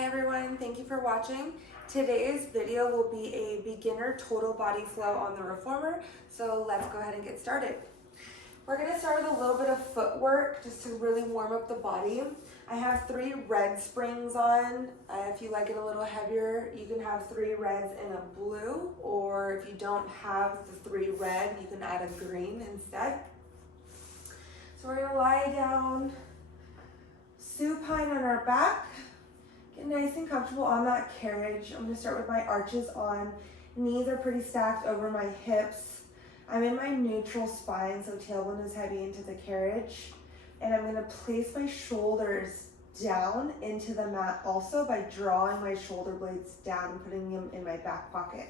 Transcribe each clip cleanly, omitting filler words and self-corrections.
Hi everyone, thank you for watching. Today's video will be a beginner total body flow on the reformer, so let's go ahead and get started. We're going to start with a little bit of footwork just to really warm up the body. I have 3 red springs on. If you like it a little heavier, you can have 3 reds and a blue, or if you don't have the 3 red, you can add a green instead. So we're going to lie down supine on our back. Get nice and comfortable on that carriage. I'm going to start with my arches on. Knees are pretty stacked over my hips. I'm in my neutral spine, so tailbone is heavy into the carriage. And I'm going to place my shoulders down into the mat also by drawing my shoulder blades down and putting them in my back pocket.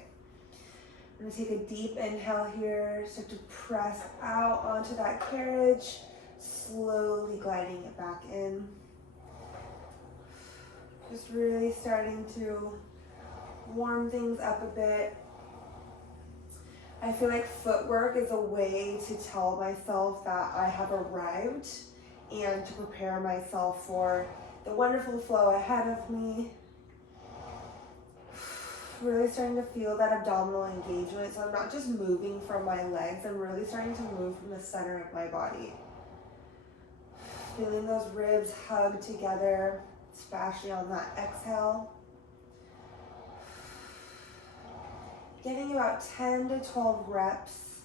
I'm going to take a deep inhale here, start to press out onto that carriage, slowly gliding it back in. Just really starting to warm things up a bit. I feel like footwork is a way to tell myself that I have arrived and to prepare myself for the wonderful flow ahead of me. Really starting to feel that abdominal engagement. So I'm not just moving from my legs, I'm really starting to move from the center of my body. Feeling those ribs hug together, especially on that exhale. Getting about 10 to 12 reps.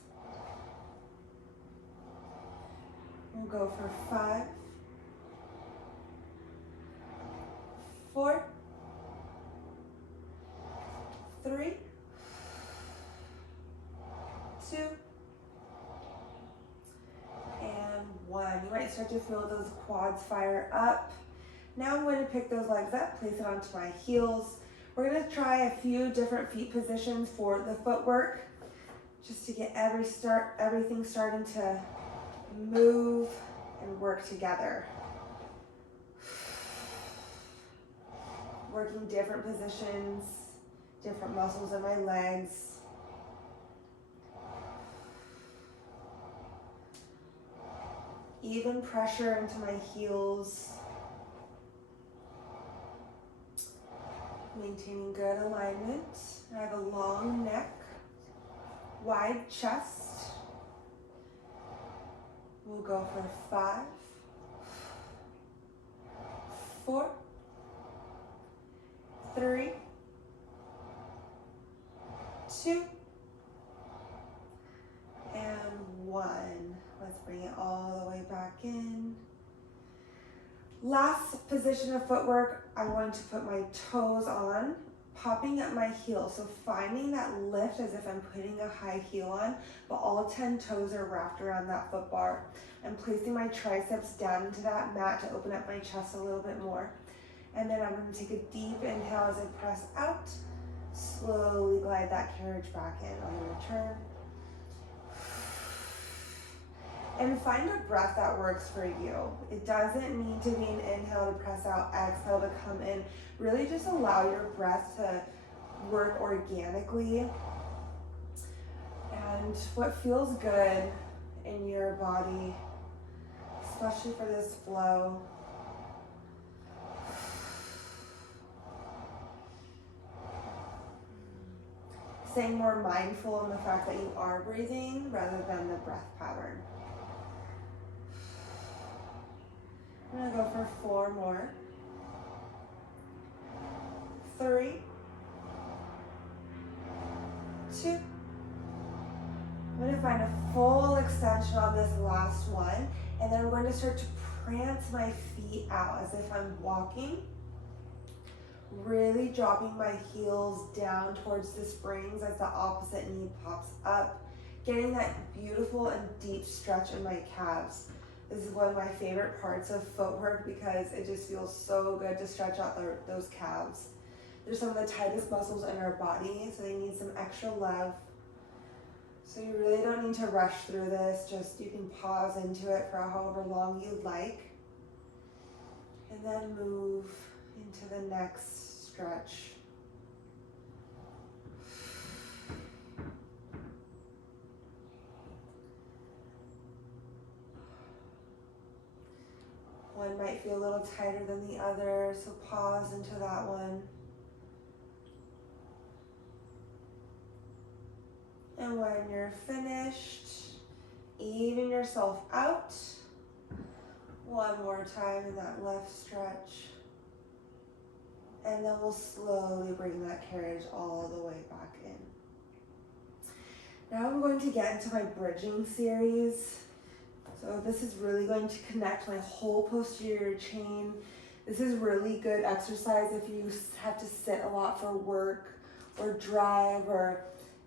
We'll go for 5, 4, 3, 2, and 1. You might start to feel those quads fire up. Now I'm going to pick those legs up, place it onto my heels. We're going to try a few different feet positions for the footwork, just to get everything starting to move and work together. Working different positions, different muscles in my legs. Even pressure into my heels. Maintaining good alignment. I have a long neck, wide chest. We'll go for 5, 4, 3, 2, and 1. Let's bring it all the way back in. Last position of footwork, I'm going to put my toes on, popping up my heels. So finding that lift as if I'm putting a high heel on, but all 10 toes are wrapped around that foot bar. I'm placing my triceps down into that mat to open up my chest a little bit more. And then I'm going to take a deep inhale as I press out. Slowly glide that carriage back in on the return. And find a breath that works for you. It doesn't need to be an inhale to press out, exhale to come in. Really just allow your breath to work organically. And what feels good in your body, especially for this flow. Staying more mindful in the fact that you are breathing rather than the breath pattern. I'm gonna go for 4 more. 3, 2. I'm gonna find a full extension on this last one, and then I'm going to start to prance my feet out as if I'm walking. Really dropping my heels down towards the springs as the opposite knee pops up. Getting that beautiful and deep stretch in my calves. This is one of my favorite parts of footwork because it just feels so good to stretch out those calves. They're some of the tightest muscles in our body, so they need some extra love. So you really don't need to rush through this, just you can pause into it for however long you'd like. And then move into the next stretch. One might feel a little tighter than the other, so pause into that one. And when you're finished, even yourself out. One more time in that left stretch. And then we'll slowly bring that carriage all the way back in. Now I'm going to get into my bridging series. So this is really going to connect my whole posterior chain. This is really good exercise if you have to sit a lot for work or drive, or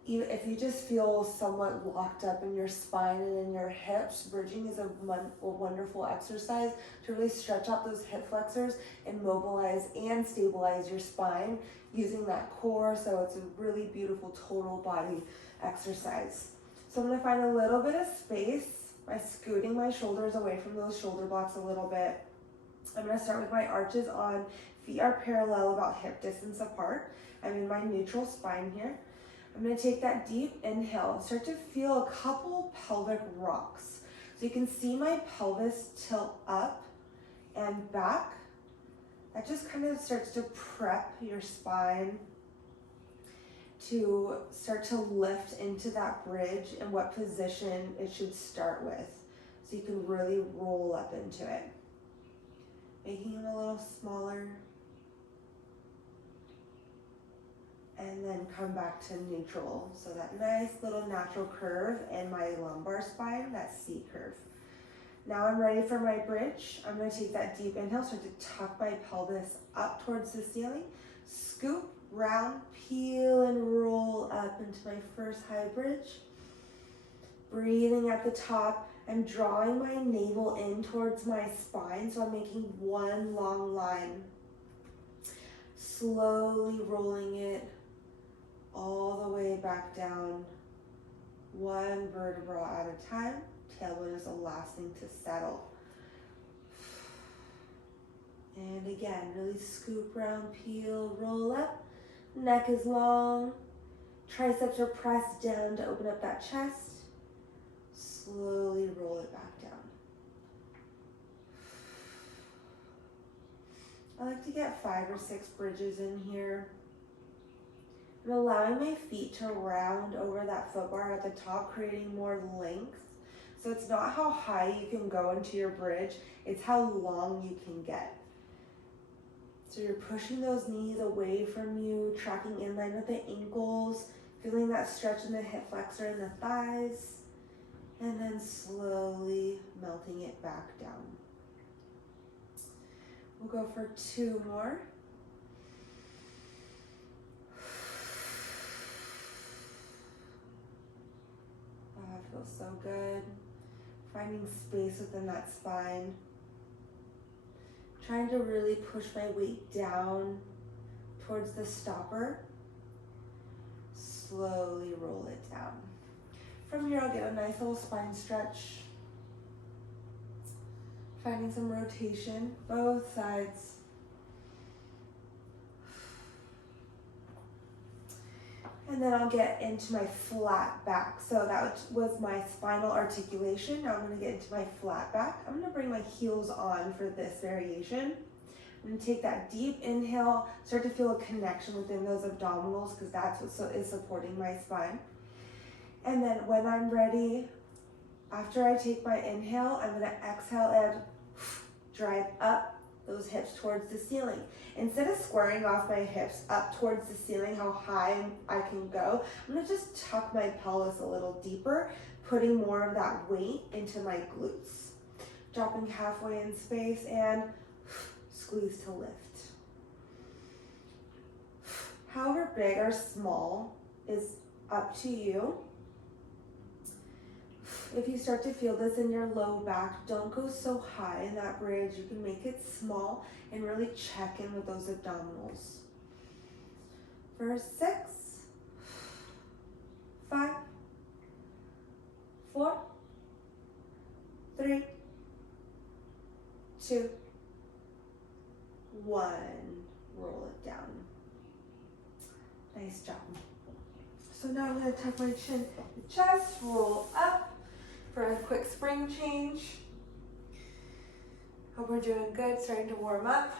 even if you just feel somewhat locked up in your spine and in your hips. Bridging is a wonderful exercise to really stretch out those hip flexors and mobilize and stabilize your spine using that core. So it's a really beautiful total body exercise. So I'm going to find a little bit of space by scooting my shoulders away from those shoulder blocks a little bit. I'm going to start with my arches on. Feet are parallel, about hip distance apart. I'm in my neutral spine here. I'm going to take that deep inhale and start to feel a couple pelvic rocks. So you can see my pelvis tilt up and back. That just kind of starts to prep your spine to start to lift into that bridge and what position it should start with. So you can really roll up into it. Making them a little smaller. And then come back to neutral. So that nice little natural curve in my lumbar spine, that C curve. Now I'm ready for my bridge. I'm going to take that deep inhale, start to tuck my pelvis up towards the ceiling. Scoop, round, peel, and roll up into my first high bridge. Breathing at the top. I'm drawing my navel in towards my spine, so I'm making one long line. Slowly rolling it all the way back down, one vertebra at a time. Tailbone is the last thing to settle. And again, really scoop, round, peel, roll up. Neck is long. Triceps are pressed down to open up that chest. Slowly roll it back down. I like to get 5 or 6 bridges in here. I'm allowing my feet to round over that foot bar at the top, creating more length. So it's not how high you can go into your bridge, it's how long you can get. So you're pushing those knees away from you, tracking in line with the ankles, feeling that stretch in the hip flexor and the thighs, and then slowly melting it back down. We'll go for 2 more. Oh, it feels so good. Finding space within that spine. Trying to really push my weight down towards the stopper. Slowly roll it down. From here, I'll get a nice little spine stretch. Finding some rotation, both sides. And then I'll get into my flat back. So that was my spinal articulation. Now I'm going to get into my flat back. I'm going to bring my heels on for this variation. I'm going to take that deep inhale, start to feel a connection within those abdominals because that's what is supporting my spine. And then when I'm ready, after I take my inhale, I'm going to exhale and drive up those hips towards the ceiling. Instead of squaring off my hips up towards the ceiling, how high I can go, I'm going to just tuck my pelvis a little deeper, putting more of that weight into my glutes. Dropping halfway in space and squeeze to lift. However big or small is up to you. If you start to feel this in your low back, don't go so high in that bridge. You can make it small and really check in with those abdominals. For 6, 5, 4, 3, 2, 1. Roll it down. Nice job. So now I'm going to tuck my chin, chest, roll up for a quick spring change. Hope we're doing good, starting to warm up.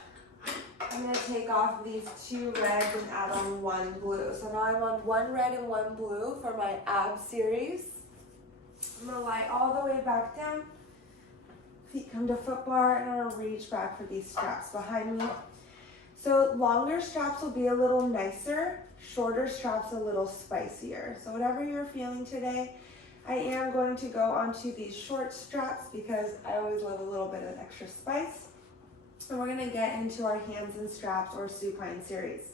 I'm gonna take off these 2 reds and add on 1 blue. So now I'm on 1 red and 1 blue for my ab series. I'm gonna lie all the way back down. Feet come to foot bar, and I'm gonna reach back for these straps behind me. So longer straps will be a little nicer, shorter straps a little spicier. So whatever you're feeling today, I am going to go onto these short straps because I always love a little bit of extra spice. And we're gonna get into our hands and straps or supine series.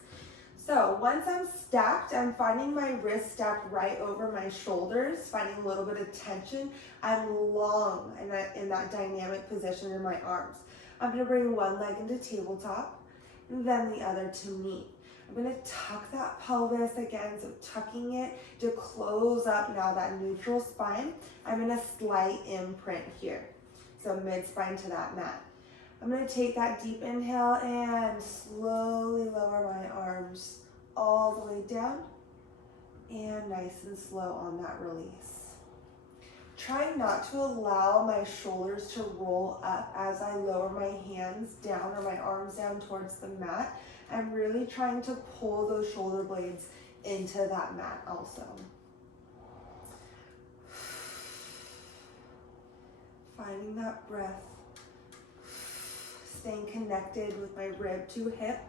So once I'm stacked, I'm finding my wrist stacked right over my shoulders, finding a little bit of tension. I'm long in that dynamic position in my arms. I'm gonna bring one leg into tabletop and then the other to meet. I'm gonna tuck that pelvis again, so tucking it to close up now that neutral spine. I'm in a slight imprint here, so mid-spine to that mat. I'm gonna take that deep inhale and slowly lower my arms all the way down and nice and slow on that release. Try not to allow my shoulders to roll up as I lower my hands down or my arms down towards the mat. I'm really trying to pull those shoulder blades into that mat also. Finding that breath. Staying connected with my rib to hip.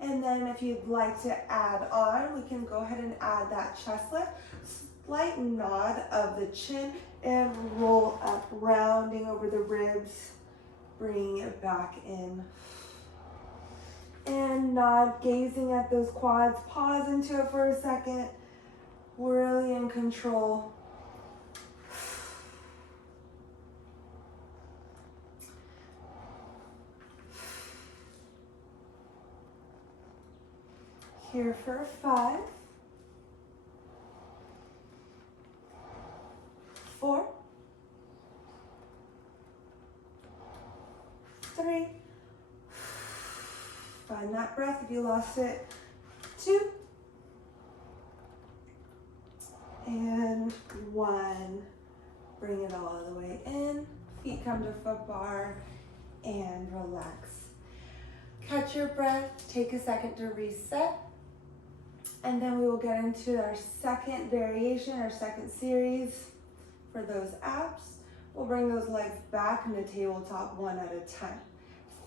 And then if you'd like to add on, we can go ahead and add that chest lift. Slight nod of the chin and roll up, rounding over the ribs, bringing it back in. And nod, gazing at those quads. Pause into it for a second. Really in control. Here for 5, 4, 3, find that breath if you lost it, 2, and 1. Bring it all the way in, feet come to foot bar, and relax. Catch your breath, take a second to reset. And then we will get into our second variation, our second series for those abs. We'll bring those legs back into tabletop one at a time.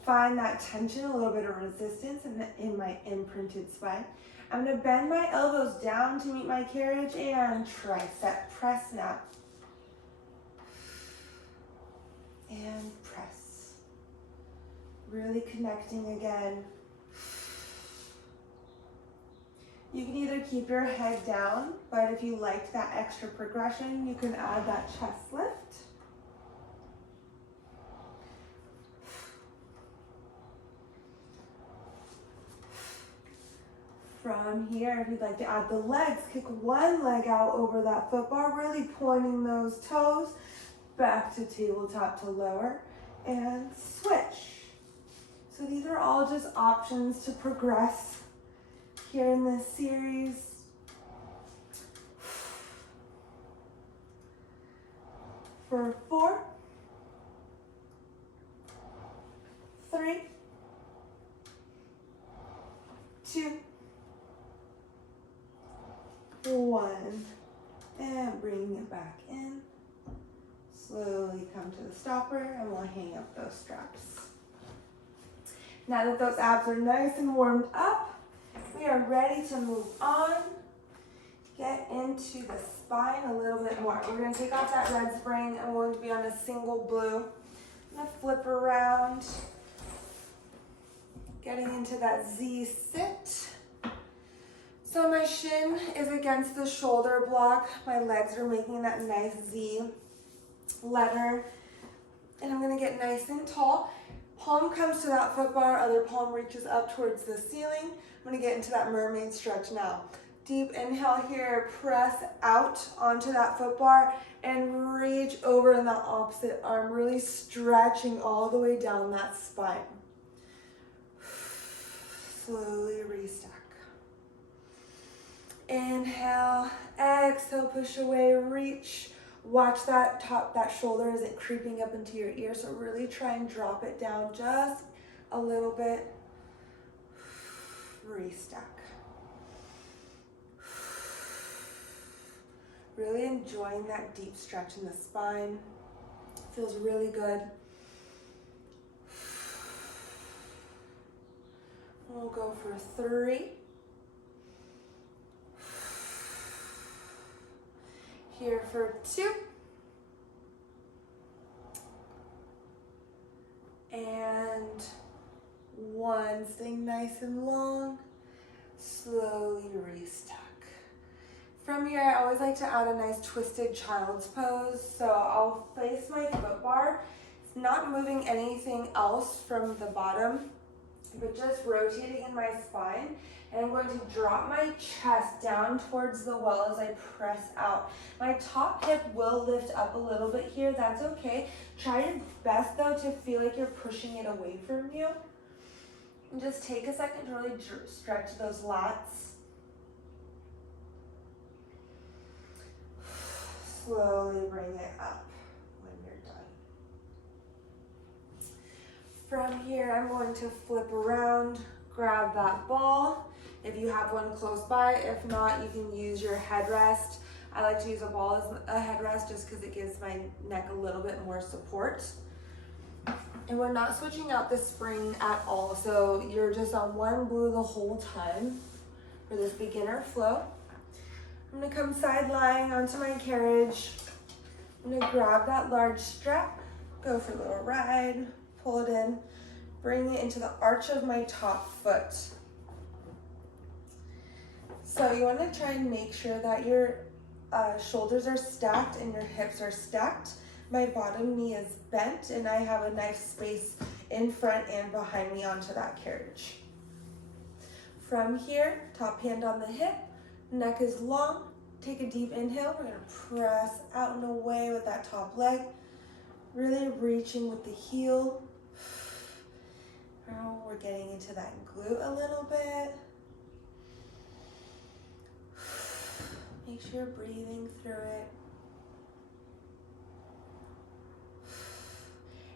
Find that tension, a little bit of resistance in my imprinted spine. I'm gonna bend my elbows down to meet my carriage and tricep press now. And press. Really connecting again. You can either keep your head down, but if you liked that extra progression, you can add that chest lift. From here, if you'd like to add the legs, kick one leg out over that foot bar, really pointing those toes back to tabletop to lower, and switch. So these are all just options to progress here in this series. For 4, 3, 2, 1, and bring it back in. Slowly come to the stopper and we'll hang up those straps. Now that those abs are nice and warmed up, we are ready to move on, get into the spine a little bit more. We're gonna take off that red spring and we're going to be on a single blue. I'm gonna flip around, getting into that Z sit. So my shin is against the shoulder block. My legs are making that nice Z letter. And I'm gonna get nice and tall. Palm comes to that foot bar, other palm reaches up towards the ceiling. I'm gonna get into that mermaid stretch now. Deep inhale here, press out onto that foot bar and reach over in the opposite arm, really stretching all the way down that spine. Slowly restack. Inhale, exhale, push away, reach Watch that that shoulder isn't creeping up into your ear, so really try and drop it down just a little bit. Restack. Really enjoying that deep stretch in the spine. Feels really good. We'll go for 3. Here for 2. And 1. Staying nice and long. Slowly restuck. From here, I always like to add a nice twisted child's pose. So I'll place my foot bar. It's not moving anything else from the bottom, but just rotating in my spine. And I'm going to drop my chest down towards the well as I press out. My top hip will lift up a little bit here. That's okay. Try your best though to feel like you're pushing it away from you. And just take a second to really stretch those lats. Slowly bring it up when you're done. From here, I'm going to flip around, grab that ball. If you have one close by, if not, you can use your headrest. I like to use a ball as a headrest just because it gives my neck a little bit more support. And we're not switching out the spring at all, so you're just on one blue the whole time for this beginner flow. I'm gonna come side lying onto my carriage. I'm gonna grab that large strap, go for a little ride, pull it in, bring it into the arch of my top foot. So you wanna try and make sure that your shoulders are stacked and your hips are stacked. My bottom knee is bent and I have a nice space in front and behind me onto that carriage. From here, top hand on the hip, neck is long. Take a deep inhale. We're going to press out and away with that top leg. Really reaching with the heel. Now we're getting into that glute a little bit. Make sure you're breathing through it.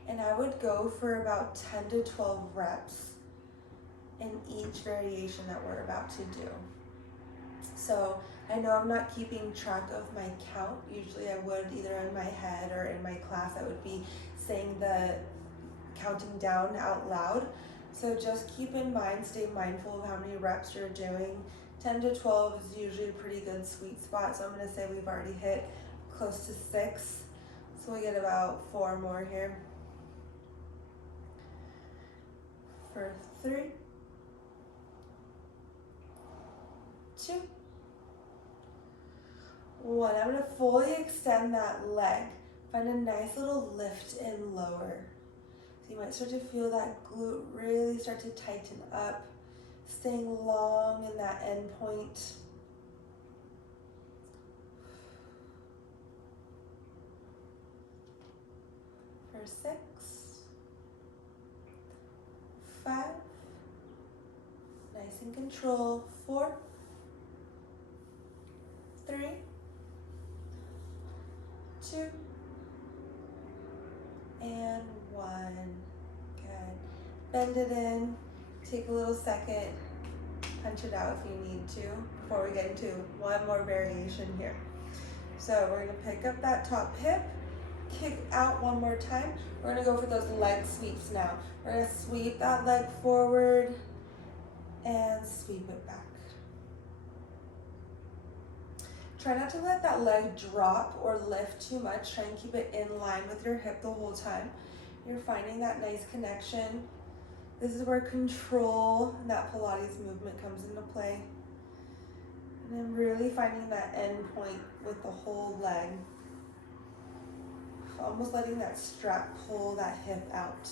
And I would go for about 10 to 12 reps in each variation that we're about to do. So I know I'm not keeping track of my count. Usually I would either in my head or in my class I would be saying the counting down out loud. So just keep in mind, stay mindful of how many reps you're doing. 10 to 12 is usually a pretty good sweet spot. So I'm gonna say we've already hit close to 6. So we get about 4 more here. For 3, 2, 1. I'm going to fully extend that leg. Find a nice little lift and lower. So you might start to feel that glute really start to tighten up, staying long in that end point. For 6, 5, nice and control. 4, 3, 2, and 1. Good. Bend it in. Take a little second. Punch it out if you need to before we get into one more variation here. So we're going to pick up that top hip, kick out one more time. We're going to go for those leg sweeps now. We're going to sweep that leg forward and sweep it back. Try not to let that leg drop or lift too much. Try and keep it in line with your hip the whole time. You're finding that nice connection. This is where control and that Pilates movement comes into play. And then really finding that end point with the whole leg. Almost letting that strap pull that hip out.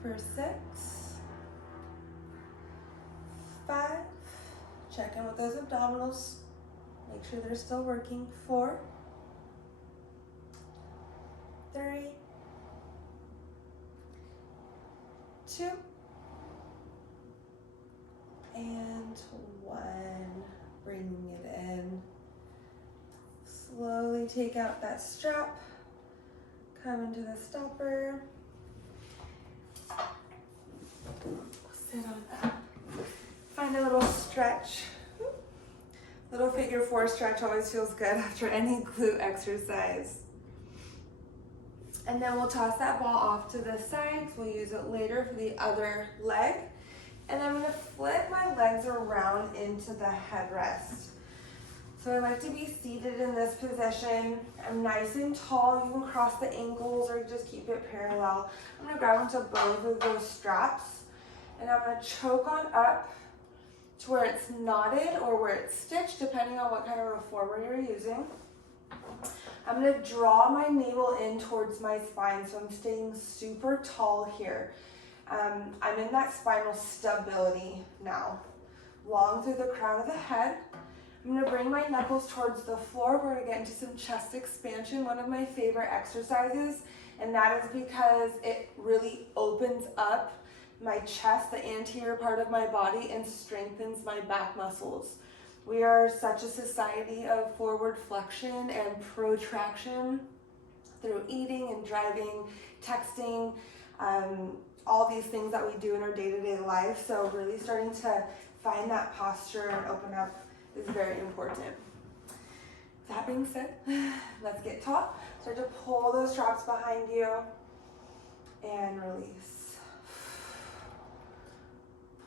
For 6, 5, check in with those abdominals. Make sure they're still working. 4, 3, 2, and 1. Bringing it in. Slowly take out that strap, come into the stopper. Sit on that. Find a little stretch. Little figure 4 stretch always feels good after any glute exercise. And then we'll toss that ball off to the sides. We'll use it later for the other leg. And I'm gonna flip my legs around into the headrest. So I like to be seated in this position. I'm nice and tall. You can cross the ankles or just keep it parallel. I'm gonna grab onto both of those straps and I'm gonna choke on up to where it's knotted or where it's stitched, depending on what kind of reformer you're using. I'm gonna draw my navel in towards my spine, so I'm staying super tall here. I'm in that spinal stability now. Long through the crown of the head. I'm gonna bring my knuckles towards the floor. We're gonna get into some chest expansion, one of my favorite exercises, and that is because it really opens up my chest, the anterior part of my body, and strengthens my back muscles. We are such a society of forward flexion and protraction through eating and driving, texting, all these things that we do in our day-to-day life. So really starting to find that posture and open up is very important. That being said, let's get tall. Start to pull those straps behind you and release.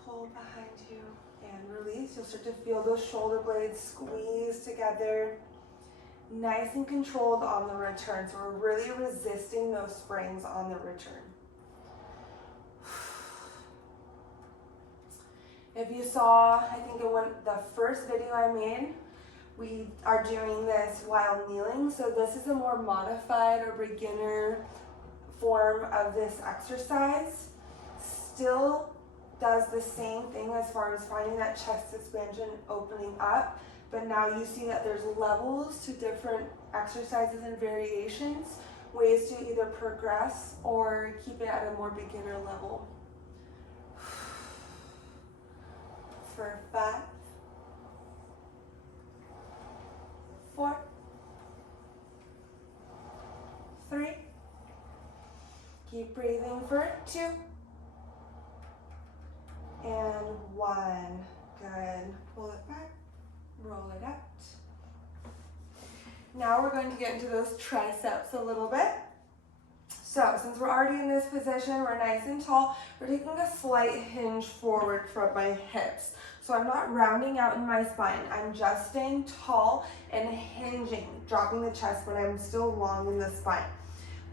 Pull behind you and release. You'll start to feel those shoulder blades squeeze together. Nice and controlled on the return. So we're really resisting those springs on the return. If you saw, I think the first video I made, we are doing this while kneeling. So this is a more modified or beginner form of this exercise. Still does the same thing as far as finding that chest expansion, opening up, but now you see that there's levels to different exercises and variations, ways to either progress or keep it at a more beginner level. For 5, 4, 3, keep breathing for 2, and 1. Good. Pull it back, roll it out. Now we're going to get into those triceps a little bit. So since we're already in this position, we're nice and tall, we're taking a slight hinge forward from my hips. So I'm not rounding out in my spine. I'm just staying tall and hinging, dropping the chest, but I'm still long in the spine.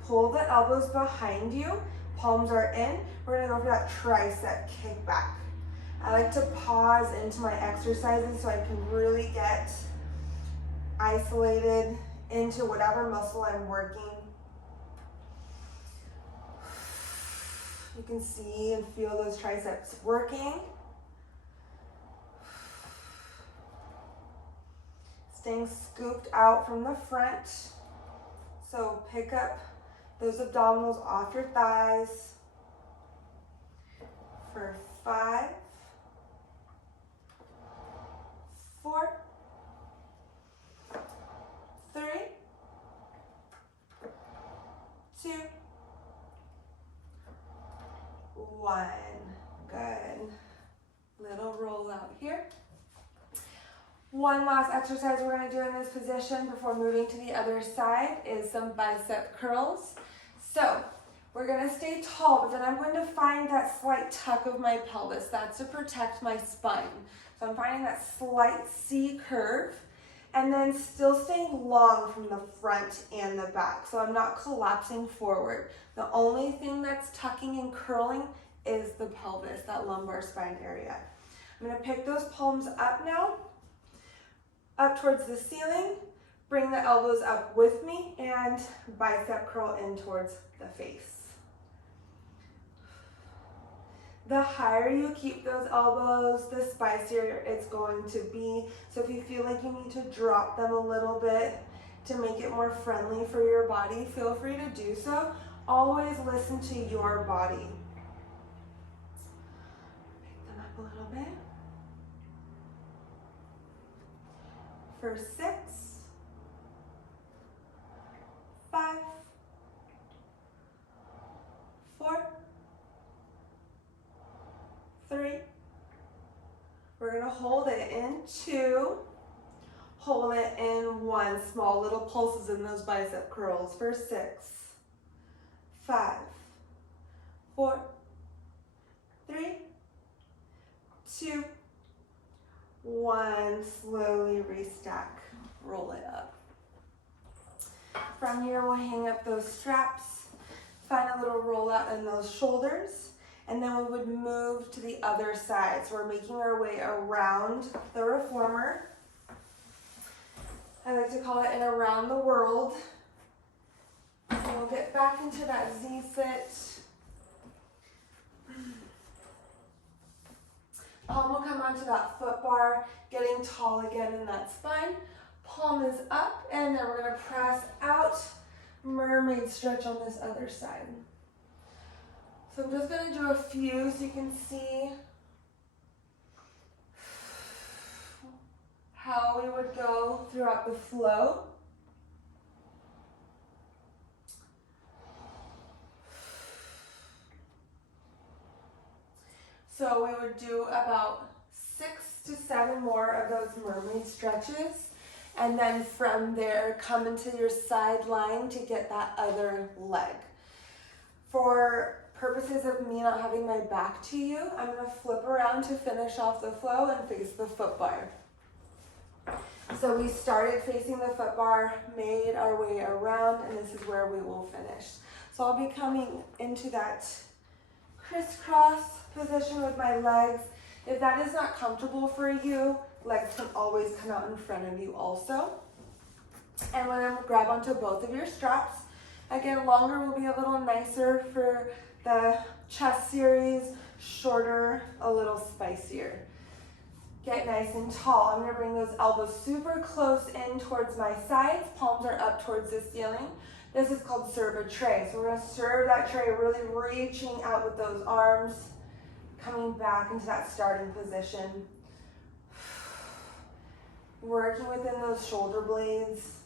Pull the elbows behind you, palms are in. We're gonna go for that tricep kickback. I like to pause into my exercises so I can really get isolated into whatever muscle I'm working. You can see and feel those triceps working. Staying scooped out from the front. So pick up those abdominals off your thighs. For 5, 4, 3, 2, 1. Good. Little roll out here. One last exercise we're going to do in this position before moving to the other side is some bicep curls. So we're going to stay tall, but then I'm going to find that slight tuck of my pelvis. That's to protect my spine. So I'm finding that slight C curve and then still staying long from the front and the back. So I'm not collapsing forward. The only thing that's tucking and curling is the pelvis, that lumbar spine area. I'm going to pick those palms up now, up towards the ceiling, bring the elbows up with me, and bicep curl in towards the face. The higher you keep those elbows, the spicier it's going to be. So if you feel like you need to drop them a little bit to make it more friendly for your body, feel free to do so. Always listen to your body. Pick them up a little bit. For 6, We're gonna hold it in 2, hold it in 1. Small little pulses in those bicep curls for 6, 5, 4, 3, 2, 1. Slowly restack, roll it up. From here, we'll hang up those straps, find a little rollout in those shoulders, and then we would move to the other side. So we're making our way around the reformer. I like to call it an around the world. And we'll get back into that Z-sit. Palm will come onto that foot bar, getting tall again in that spine. Palm is up, and then we're gonna press out. Mermaid stretch on this other side. So I'm just gonna do a few so you can see how we would go throughout the flow. So we would do about 6 to 7 more of those mermaid stretches. And then from there, come into your side lying to get that other leg. For purposes of me not having my back to you, I'm gonna flip around to finish off the flow and face the foot bar. So we started facing the foot bar, made our way around, and this is where we will finish. So I'll be coming into that crisscross position with my legs. If that is not comfortable for you, legs can always come out in front of you also. And we're gonna grab onto both of your straps. Again, longer will be a little nicer for the chest series, shorter, a little spicier. Get nice and tall. I'm gonna bring those elbows super close in towards my sides. Palms are up towards the ceiling. This is called serve a tray. So we're gonna serve that tray, really reaching out with those arms, coming back into that starting position. Working within those shoulder blades.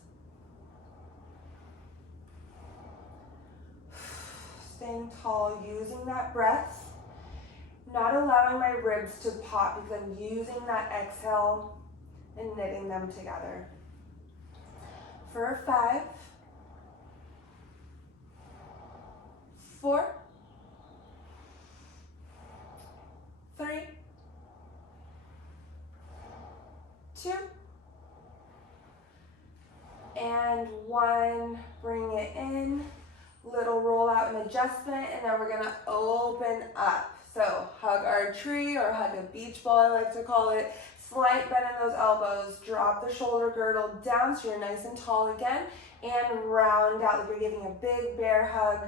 Staying tall, using that breath. Not allowing my ribs to pop because I'm using that exhale and knitting them together. For 5, 4, 3, 2, and 1. Bring it in, little roll out and adjustment, and then we're gonna open up. So hug our tree or hug a beach ball, I like to call it. Slight bend in those elbows, drop the shoulder girdle down so you're nice and tall again, and round out like you're giving a big bear hug.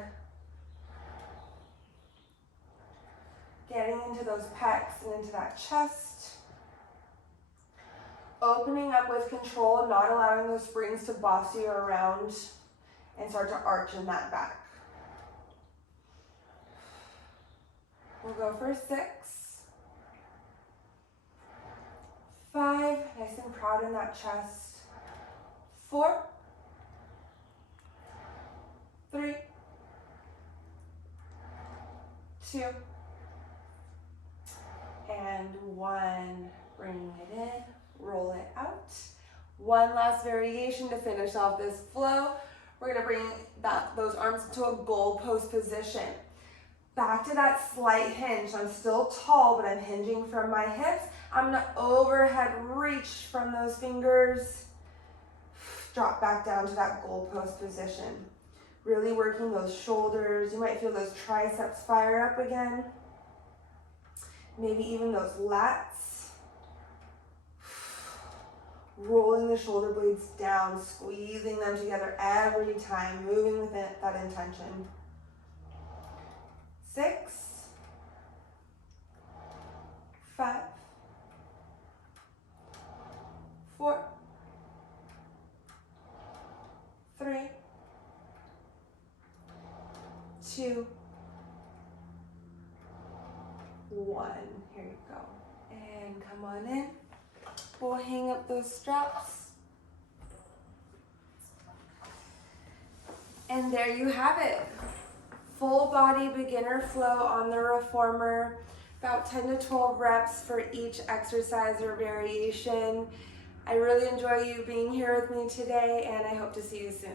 Getting into those pecs and into that chest. Opening up with control and not allowing those springs to boss you around and start to arch in that back. We'll go for 6, 5, nice and proud in that chest. 4, 3, 2, and 1. Bring it in, roll it out. One last variation to finish off this flow. We're gonna bring those arms into a goal post position. Back to that slight hinge. So I'm still tall, but I'm hinging from my hips. I'm gonna overhead reach from those fingers. Drop back down to that goal post position. Really working those shoulders. You might feel those triceps fire up again. Maybe even those lats. Rolling the shoulder blades down, squeezing them together every time, moving with that intention. 6, 5, 4, 3, 2, 1. Here you go. And come on in. We'll hang up those straps. And there you have it. Full body beginner flow on the reformer about 10 to 12 reps for each exercise or variation. I really enjoy you being here with me today, and I hope to see you soon.